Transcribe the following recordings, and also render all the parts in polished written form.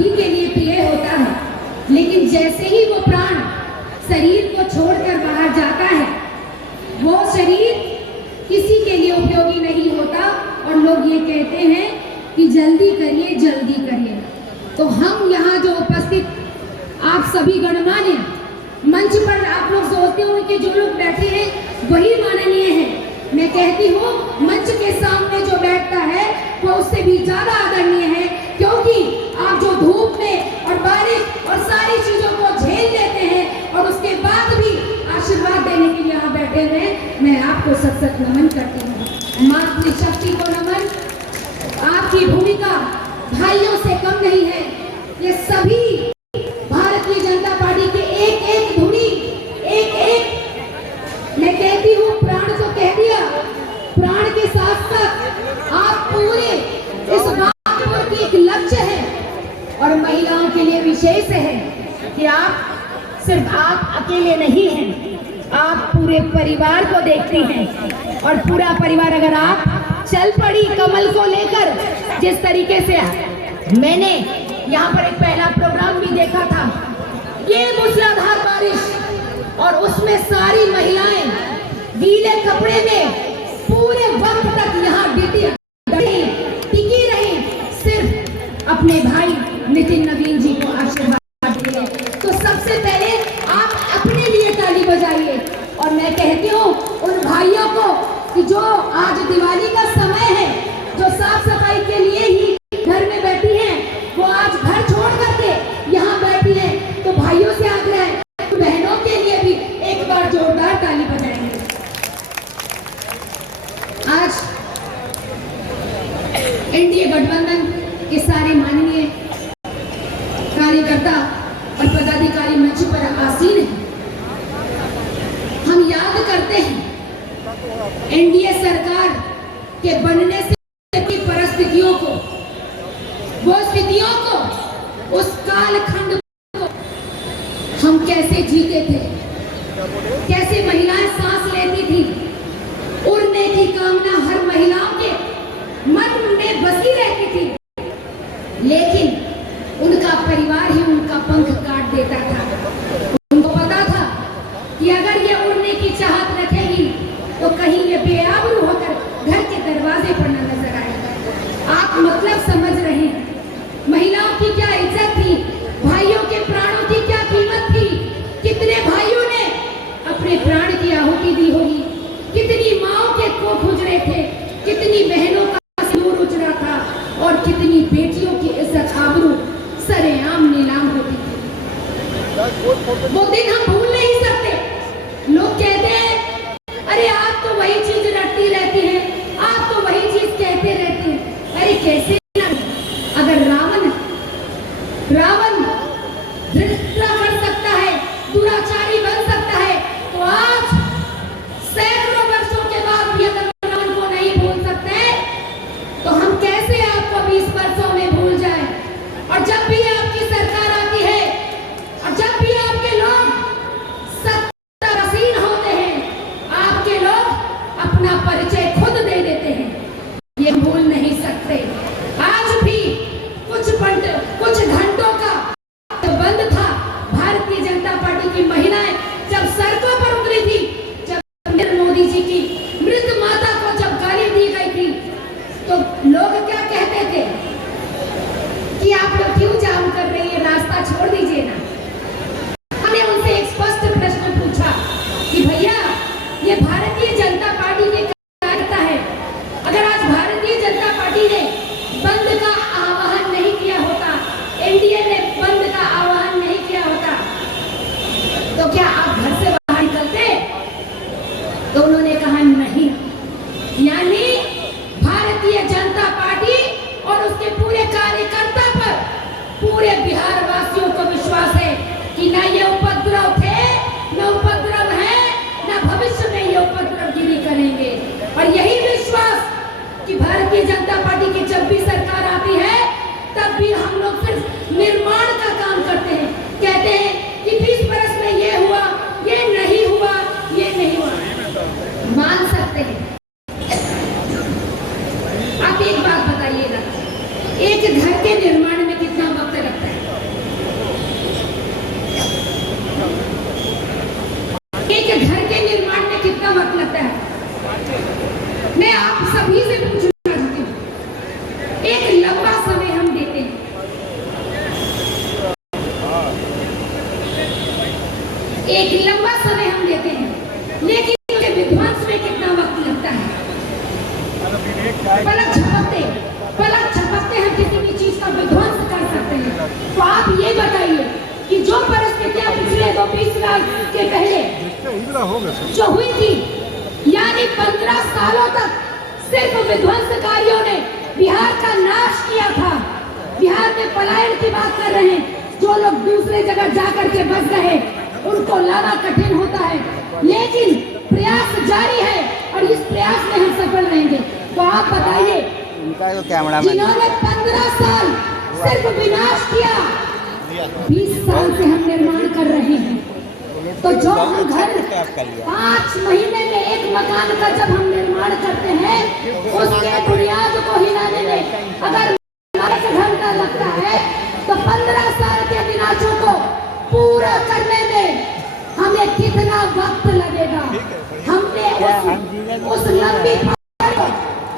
सभी के लिए प्रिय होता है, लेकिन जैसे ही वो प्राण शरीर को छोड़कर बाहर जाता है, वो शरीर किसी के लिए उपयोगी नहीं होता और लोग ये कहते हैं कि जल्दी करिए जल्दी करिए। तो हम यहाँ जो उपस्थित आप सभी गणमान्य मंच पर आप लोग सोचते हो कि जो लोग बैठे हैं वही माननीय हैं। मैं कहती हूँ मंच के सामने जो बैठता है वो उससे भी ज्यादा आदरणीय है, क्योंकि आप जो धूप में और बारिश और सारी चीजों को झेल लेते हैं और उसके बाद भी आशीर्वाद देने के लिए यहाँ बैठे हुए हैं। मैं आपको सत सत नमन करती हूँ। मातृशक्ति को नमन। आपकी भूमिका भाइयों से कम नहीं है। ये सभी भारतीय जनता पार्टी के एक एक धुनी, एक एक, मैं कहती हूँ प्राण तो कह दिया, प्राण के साथ साथ आप पूरे इस नागपुर की एक लक्ष्य है और महिलाओं के लिए विशेष है कि आप सिर्फ आप अकेले नहीं हैं, आप पूरे परिवार को देखती हैं और पूरा परिवार अगर आप चल पड़ी कमल को लेकर, जिस तरीके से मैंने यहाँ पर एक पहला प्रोग्राम भी देखा था, ये मूसलाधार बारिश और उसमें सारी महिलाएं गीले कपड़े में पूरे वक्त तक यहाँ टिकी रही, सिर्फ अपने भाई नितिन नवीन जी को आशीर्वाद दिए। तो सबसे पहले आप अपने लिए ताली बजाइए। और मैं कहती हूँ उन भाइयों को कि जो आज दिवाली का समय है, जो साफ सफाई के लिए ही घर में बैठी हैं, वो आज घर छोड़ करके यहाँ बैठी हैं, तो भाइयों से आग्रह है, बहनों के लिए भी एक बार जोरदार ताली बजाएंगे। आज एनडीए गठबंधन के सारे माननीय कार्यकर्ता और पदाधिकारी मंच पर आसीन हैं। हम याद करते हैं एनडीए सरकार के बनने से की परिस्थितियों को, वो स्थितियों को, उस कालखंड को हम कैसे जीते थे, कैसे महिलाएं सांस लेती थी, उड़ने की कामना हर महिलाओं के मन में बसी रहती थी, लेकिन उनका परिवार ही उनका पंख काट देता था। उनको पता था कि अगर ये उड़ने की चाहत रखेगी तो कहीं ये बेआबरू होकर घर के दरवाजे पर न नजर आएगा। आप मतलब समझ रहे हैं महिलाओं की क्या इज्जत थी, भाइयों के प्राणों की क्या कीमत थी, कितने भाइयों ने अपने प्राण की आहुति दी होगी, कितनी माओ के कोख उजड़े थे, कितनी बहनों का सिंदूर उजड़ा था और कितनी बेटियों की इज्जत आबरू सरेआम नीलाम होती थी। वो दिन हम भूल नहीं सकते। लोग कहते हैं अरे आप तो वही चीज रटती रहती हैं, आप तो वही चीज कहते रहते हैं। अरे कैसे ना, अगर रावण धृष्टा कर सकता है, दुराचारी बन सकता है, तो आज सैकड़ों वर्षों के बाद भी अगर रावण को नहीं भूल सकते, तो हम कैसे आपको 20 वर्षों में भूल जाए। और जब भी आपकी सरकार आती है और जब भी आपके लोग सत्तासीन होते हैं, आपके लोग अपना परिचय खुद दे देते हैं, ये भूल नहीं सकते। आज भी कुछ घंटों का बंद था, भारतीय जनता पार्टी की महिलाएं जब सड़कों पर उतरी थी, जब मोदी जी की मृत माता को जब गाली दी गई थी, तो लोग क्या कहते थे कि आप लोग क्यों जाम कर रही है, रास्ता छोड़ दीजिए ना। हमने उनसे एक स्पष्ट प्रश्न पूछा कि भैया ये भारतीय जनता पार्टी के कार्यकर्ता है, अगर आज भारतीय जनता पार्टी ने बंद का आह्वान नहीं किया होता, एनडीए ने बंद का आह्वान नहीं किया होता, तो क्या आप घर से बाहर निकलते? तो उन्होंने कहा नहीं। यानी भारतीय जनता पार्टी और उसके पूरे कार्यकर्ता पर पूरे बिहार वासियों को विश्वास है कि न ये उपद्रव थे, न उपद्रव है, न भविष्य में ये उपद्रवगिरी करेंगे। और यही विश्वास कि भारतीय जनता पार्टी की जब भी सरकार आती है तब भी हम लोग सिर्फ निर्माण का काम करते हैं, कहते हैं कि 20 बरस में ये हुआ, ये नहीं हुआ, ये नहीं हुआ। मान सकते हैं। आप एक बात बताइएगा, एक घर के निर्माण में कितना वक्त लगता है? एक लंबा समय हम लेते हैं, लेकिन उसके विध्वंस में कितना वक्त लगता है। पलक झपकते हम किसी भी चीज का विध्वंस कर सकते हैं। तो आप ये बताइए कि जो परिस्थितियां पिछले 2-20 साल के पहले जो हुई थी, यानी 15 सालों तक सिर्फ विध्वंसकारियों ने बिहार का नाश किया था। बिहार में पलायन की बात कर रहे हैं, जो लोग दूसरे जगह जाकर के बस गए उनको लाना कठिन होता है, लेकिन प्रयास जारी है और इस प्रयास में हम सफल रहेंगे। तो आप बताइए, जिन्होंने 15 साल सिर्फ विनाश किया, 20 साल से हम निर्माण कर रहे हैं। तो जो हम घर 5 महीने में एक मकान का जब हम निर्माण करते हैं, उसके बुनियाद को हिलाने में अगर 1 घंटा लगता है, तो 15 साल के विनाशों को पूरा करने में हमें कितना वक्त लगेगा। हमने उस लंबी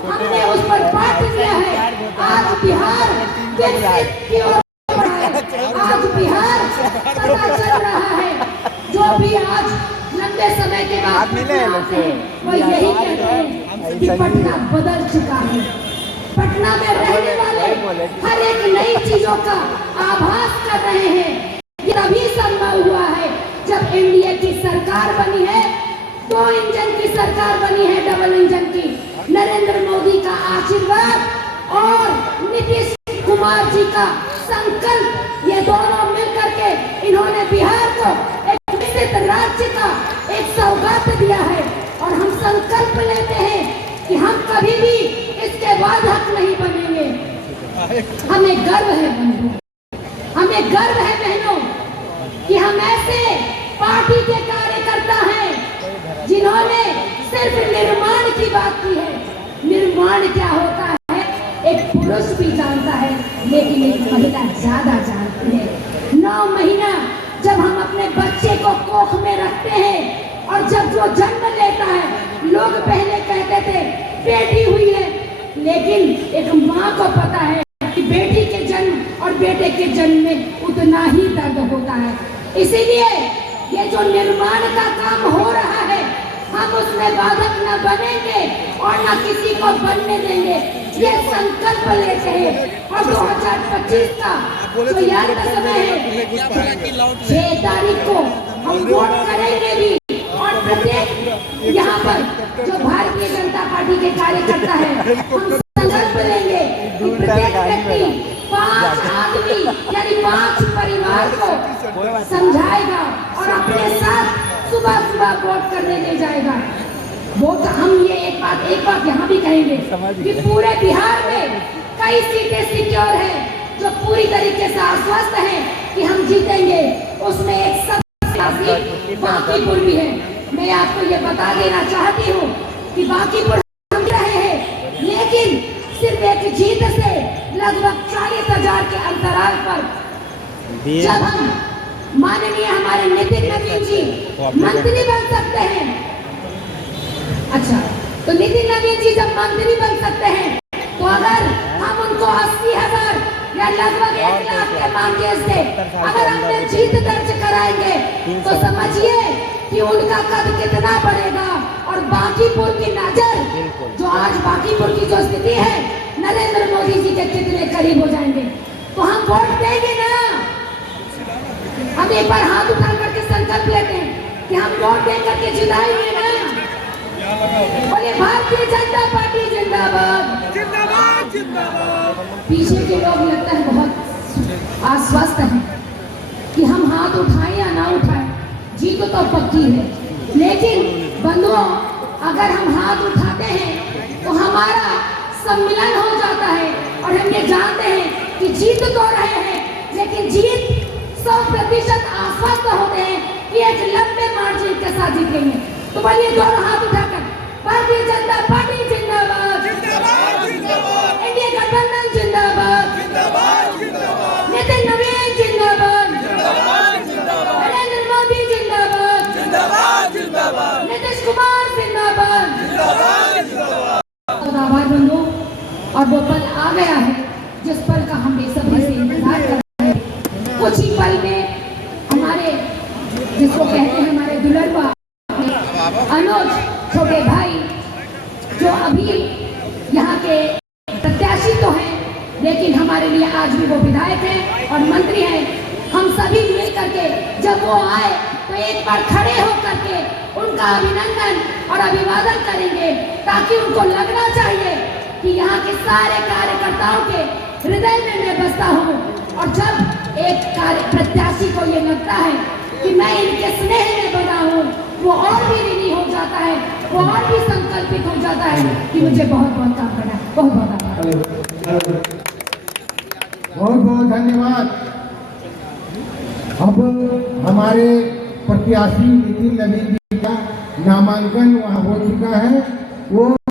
हमने उस पर पाठ किया है। आज बिहार विकसित की ओर बढ़ रहा है। आज बिहार पता चल रहा है, जो भी आज लंबे समय के बाद आते हैं वो यही कहते हैं कि पटना बदल चुका है। पटना में रहने वाले हर एक नई चीजों का आभास कर रहे हैं। ये तभी संभव हुआ है जब एनडीए की सरकार बनी है, 2 इंजन की सरकार बनी है, डबल इंजन की। नरेंद्र मोदी का आशीर्वाद और नीतीश कुमार जी का संकल्प, ये दोनों मिलकर के इन्होंने बिहार को एक विकसित राज्य का एक सौगात दिया है। और हम संकल्प लेते हैं कि हम कभी भी इसके बाधक नहीं बनेंगे। हमें गर्व है बंधुओं, हमें गर्व है बहनों कि हम ऐसे पार्टी के कार्यकर्ता हैं जिन्होंने सिर्फ निर्माण की बात की है। निर्माण क्या होता है एक पुरुष भी जानता है, लेकिन एक महिला ज्यादा जानती है। 9 महीना जब हम अपने बच्चे को कोख में रखते हैं और जब जो जन्म लेता है, लोग पहले कहते थे बेटी हुई है, लेकिन एक माँ को पता है कि बेटी के जन्म और बेटे के जन्म में उतना ही दर्द होता है। इसीलिए ये जो निर्माण का काम हो रहा है, हम उसमें बाधक न बनेंगे और न किसी को बनने देंगे। ये संकल्प लेते हैं। और 2025 का जो याद का समय है, 6 तारीख को हम वोट करेंगे भी। और प्रत्येक यहाँ पर जो भारतीय जनता पार्टी के कार्यकर्ता है, हम संकल्प लेंगे कि प्रत्येक व्यक्ति 5 आदमी यानी 5 परिवार को समझाएगा और अपने साथ सुबह सुबह वोट करने ले जाएगा। वोट हम ये एक बात यहाँ भी कहेंगे कि पूरे बिहार में कई सीटें सिक्योर है, जो पूरी तरीके से आश्वस्त है कि हम जीतेंगे। उसमें एक सबसे सीट बांकीपुर भी है। मैं आपको ये बता देना चाहती हूँ कि बांकीपुर हम रहे हैं, लेकिन सिर्फ एक जीत से लगभग 40,000 के अंतराल पर जब हम माननीय हमारे नितिन नवीन जी मंत्री बन सकते हैं। अच्छा, तो नितिन नवीन जी जब मंत्री बन सकते हैं, तो अगर हम उनको 80,000 या लगभग 1 लाख के मांगे से अगर हमने जीत दर्ज कराएंगे, तो समझिए कि उनका कद कितना बढ़ेगा। और बांकीपुर की नजर, जो आज बांकीपुर की जो स्थिति है, नरेंद्र मोदी जी के कितने करीब हो जाएंगे। तो हम वोट देंगे ना। हम एक बार हाथ उठा करके संकल्प लेते हैं कि हम वोट दे करके जिताएंगे ना। बोले भारतीय जनता पार्टी जिंदाबाद, जिंदाबाद, जिंदाबाद। पीछे के लोग लगता है बहुत आश्वस्त हैं कि हम हाथ उठाएं या ना उठाएं, जीत तो पक्की है। लेकिन बंधुओं, अगर हम हाथ उठाते हैं तो हमारा सम्मिलन हो जाता है और हम ये जानते हैं कि जीत तो रहे हैं, लेकिन जीत 100% आश्वस्त होते हैं कि एक लंबे मार्जिन के साथ जीतेंगे। तो बोलिए दोनों हाथ उठाकर, भारतीय जनता पार्टी जिंदाबाद, जिंदाबाद, जिंदाबाद, इंडिया गठबंधन जिंदाबाद, जिंदाबाद, जिंदाबाद, नितिन नवीन जिंदाबाद, जिंदाबाद, जिंदाबाद, नरेंद्र मोदी जिंदाबाद, जिंदाबाद, जिंदाबाद, नीतीश कुमार जिंदाबाद, जिंदाबाद, जिंदाबाद। आभार बंधुओं, और वो पल आ गया है जिस पल का हम बेसब्री से इंतजार कर रहे हैं। कुछ ही पल में हमारे जिसको कहते हैं आज भी वो विधायक हैं और मंत्री हैं। हम सभी मिल करके जब वो आए तो एक बार खड़े हो करके उनका अभिनंदन और अभिवादन करेंगे, ताकि उनको लगना चाहिए कि यहाँ के सारे कार्यकर्ताओं के हृदय में मैं बसता हूँ। और जब एक प्रत्याशी को ये लगता है कि मैं इनके स्नेह में बना हूँ, वो और भी ऋणी हो जाता है, वो और भी संकल्पित हो जाता है कि मुझे बहुत बहुत काम करना है। बहुत बहुत आभार। बहुत बहुत धन्यवाद। अब हमारे प्रत्याशी नितिन नवीन जी का नामांकन वहाँ हो चुका है। वो